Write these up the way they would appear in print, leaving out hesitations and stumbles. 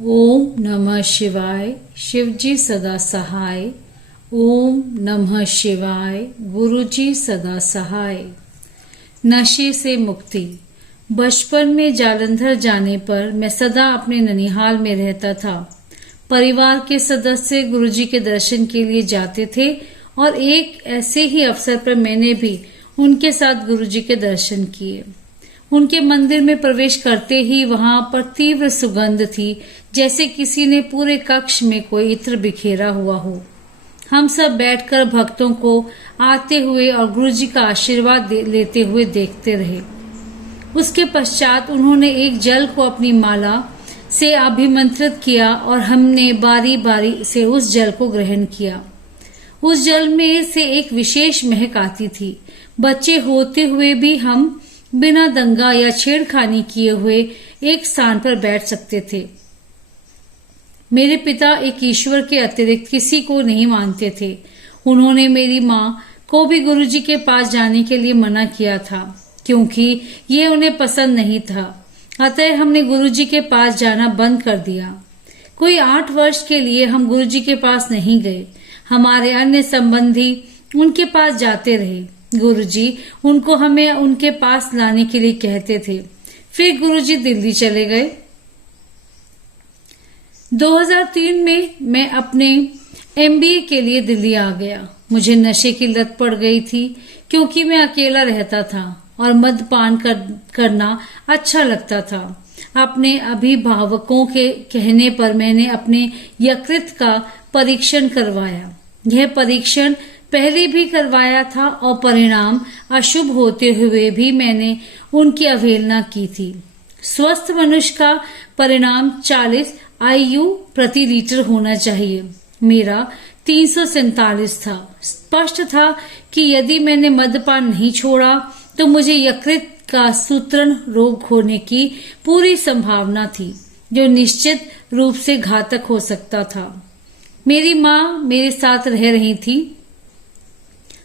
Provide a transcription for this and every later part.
ओम नमः शिवाय। शिवजी सदा सहाय। ओम नमः शिवाय। गुरुजी सदा सहाय। नशे से मुक्ति। बचपन में जालंधर जाने पर मैं सदा अपने ननिहाल में रहता था। परिवार के सदस्य गुरुजी के दर्शन के लिए जाते थे और एक ऐसे ही अवसर पर मैंने भी उनके साथ गुरुजी के दर्शन किए। उनके मंदिर में प्रवेश करते ही वहां पर तीव्र सुगंध थी, जैसे किसी ने पूरे कक्ष में कोई इत्र बिखेरा हुआ हो। हम सब बैठकर भक्तों को आते हुए और गुरुजी का आशीर्वाद लेते हुए देखते रहे। उसके पश्चात उन्होंने एक जल को अपनी माला से अभिमंत्रित किया और हमने बारी बारी से उस जल को ग्रहण किया। उस जल में से एक विशेष महक आती थी। बच्चे होते हुए भी हम बिना दंगा या छेड़खानी किए हुए एक स्थान पर बैठ सकते थे। मेरे पिता एक ईश्वर के अतिरिक्त किसी को नहीं मानते थे। उन्होंने मेरी माँ को भी गुरुजी के पास जाने के लिए मना किया था, क्योंकि ये उन्हें पसंद नहीं था। अतः हमने गुरुजी के पास जाना बंद कर दिया। कोई 8 वर्ष के लिए हम गुरुजी के पास नहीं गए। हमारे अन्य संबंधी उनके पास जाते रहे। गुरुजी उनको हमें उनके पास लाने के लिए कहते थे। फिर गुरुजी दिल्ली चले गए। 2003 में मैं अपने MBA के लिए दिल्ली आ गया। मुझे नशे की लत पड़ गई थी, क्योंकि मैं अकेला रहता था और मद्यपान करना अच्छा लगता था। अपने अभिभावकों के कहने पर मैंने अपने यकृत का परीक्षण करवाया। यह परीक्षण पहले भी करवाया था और परिणाम अशुभ होते हुए भी मैंने उनकी अवहेलना की थी। स्वस्थ मनुष्य का परिणाम 40 IU प्रति लीटर होना चाहिए। मेरा 347 था। स्पष्ट था कि यदि मैंने मद्यपान नहीं छोड़ा तो मुझे यकृत का सूत्रण रोग होने की पूरी संभावना थी, जो निश्चित रूप से घातक हो सकता था। मेरी माँ मेरे साथ रह रही थी।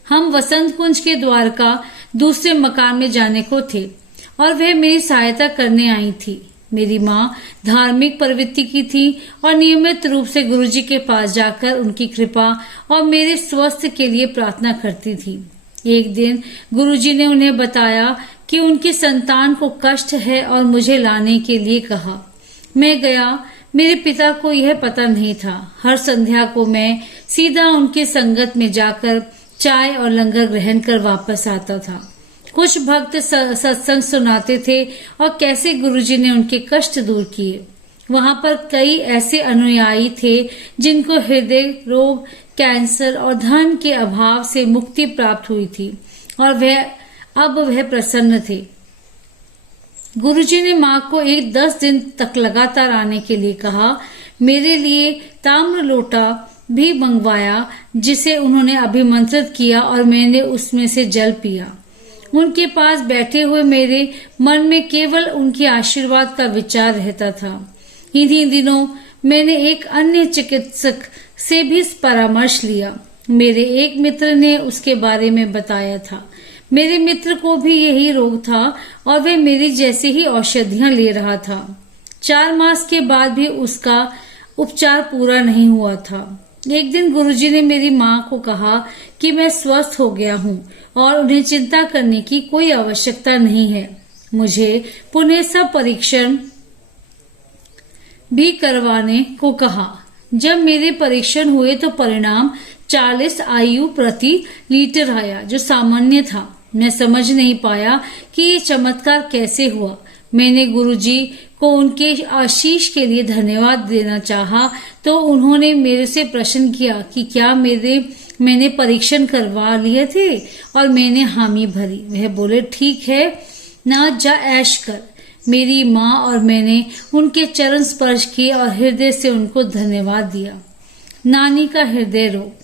हम वसंत कुंज के द्वार का दूसरे मकान में जाने को थे और वह मेरी सहायता करने आई थी। मेरी माँ धार्मिक प्रवृत्ति की थी और नियमित रूप से गुरुजी के पास जाकर उनकी कृपा और मेरे स्वास्थ्य के लिए प्रार्थना करती थी। एक दिन गुरुजी ने उन्हें बताया कि उनकी संतान को कष्ट है और मुझे लाने के लिए कहा। मैं गया। मेरे पिता को यह पता नहीं था। हर संध्या को मैं सीधा उनकी संगत में जाकर चाय और लंगर ग्रहण कर वापस आता था। कुछ भक्त सत्संग सुनाते थे और कैसे गुरुजी ने उनके कष्ट दूर किए। वहां पर कई ऐसे अनुयायी थे जिनको हृदय रोग, कैंसर और धन के अभाव से मुक्ति प्राप्त हुई थी और वह प्रसन्न थे। गुरुजी ने माँ को 10 दिन तक लगातार आने के लिए कहा। मेरे लिए ताम्र लोटा भी मंगवाया, जिसे उन्होंने अभिमंत्रित किया और मैंने उसमें से जल पिया। उनके पास बैठे हुए मेरे मन में केवल उनके आशीर्वाद का विचार रहता था। इन्हीं दिनों मैंने एक अन्य चिकित्सक से भी परामर्श लिया। मेरे एक मित्र ने उसके बारे में बताया था। मेरे मित्र को भी यही रोग था और वह मेरी जैसी ही औषधियां ले रहा था। 4 मास के बाद भी उसका उपचार पूरा नहीं हुआ था। एक दिन गुरुजी ने मेरी माँ को कहा कि मैं स्वस्थ हो गया हूँ और उन्हें चिंता करने की कोई आवश्यकता नहीं है। मुझे पुनः सब परीक्षण भी करवाने को कहा। जब मेरे परीक्षण हुए तो परिणाम 40 IU प्रति लीटर आया, जो सामान्य था। मैं समझ नहीं पाया कि ये चमत्कार कैसे हुआ। मैंने गुरुजी को उनके आशीष के लिए धन्यवाद देना चाहा तो उन्होंने मेरे से प्रश्न किया कि क्या मैंने परीक्षण करवा लिए थे, और मैंने हामी भरी। वह बोले, ठीक है ना, जा ऐश कर। मेरी माँ और मैंने उनके चरण स्पर्श किए और हृदय से उनको धन्यवाद दिया। नानी का हृदय रोग।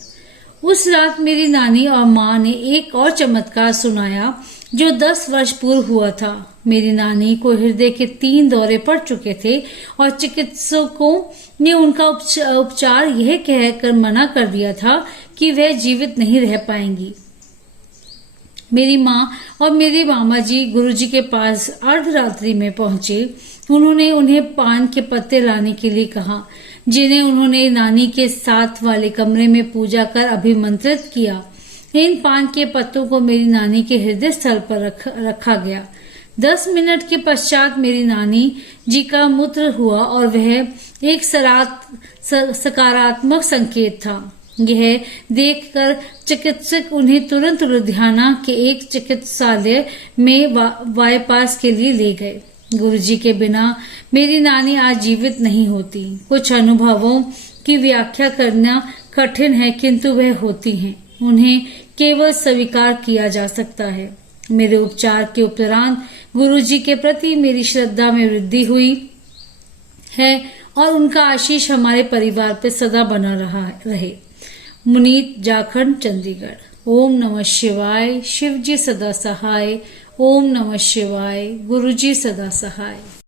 उस रात मेरी नानी और माँ ने एक और चमत्कार सुनाया जो 10 वर्ष पूर्व हुआ था। मेरी नानी को हृदय के 3 दौरे पड़ चुके थे और चिकित्सकों ने उनका उपचार यह कहकर मना कर दिया था कि वह जीवित नहीं रह पाएंगी। मेरी माँ और मेरे मामा जी गुरुजी के पास अर्धरात्रि में पहुंचे। उन्होंने उन्हें पान के पत्ते लाने के लिए कहा, जिन्हें उन्होंने नानी के साथ वाले कमरे में पूजा कर अभिमंत्रित किया। इन पान के पत्तों को मेरी नानी के हृदय स्थल पर रखा गया। 10 मिनट के पश्चात मेरी नानी जी का मूत्र हुआ और वह एक सकारात्मक संकेत था। यह देखकर चिकित्सक उन्हें तुरंत लुधियाना के एक चिकित्सालय में बाईपास के लिए ले गए। गुरुजी के बिना मेरी नानी आज जीवित नहीं होती। कुछ अनुभवों की व्याख्या करना कठिन है, किंतु वह होती हैं। उन्हें केवल स्वीकार किया जा सकता है। मेरे उपचार के उपरांत गुरुजी के प्रति मेरी श्रद्धा में वृद्धि हुई है और उनका आशीष हमारे परिवार पर सदा बना रहे। मुनीत, जाखंड, चंडीगढ़। ओम नमः शिवाय। शिव जी सदा सहाय। ओम नमः शिवाय। गुरु जी सदा सहाय।